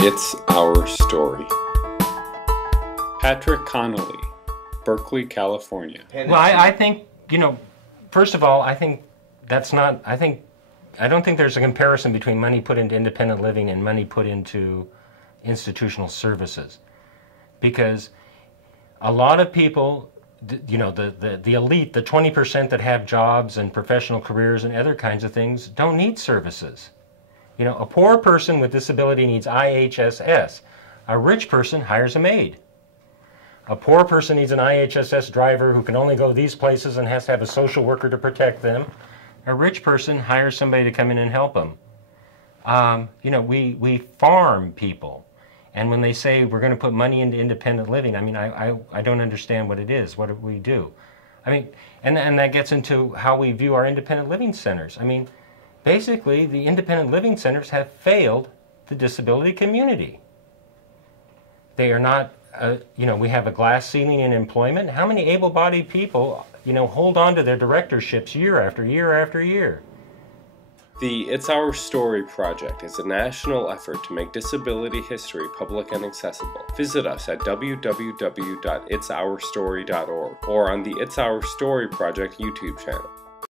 It's Our Story. Patrick Connally, Berkeley, California. Well, I think, first of all, I don't think there's a comparison between money put into independent living and money put into institutional services. Because a lot of people, the elite, the 20% that have jobs and professional careers and other kinds of things, don't need services. A poor person with disability needs IHSS. A rich person hires a maid. A poor person needs an IHSS driver who can only go these places and has to have a social worker to protect them. A rich person hires somebody to come in and help them. We farm people. And when they say we're going to put money into independent living, I don't understand what it is. What do we do? And that gets into how we view our independent living centers. Basically, the independent living centers have failed the disability community. They are not, we have a glass ceiling in employment. How many able-bodied people, hold on to their directorships year after year after year? The It's Our Story project is a national effort to make disability history public and accessible. Visit us at www.itsourstory.org or on the It's Our Story project YouTube channel.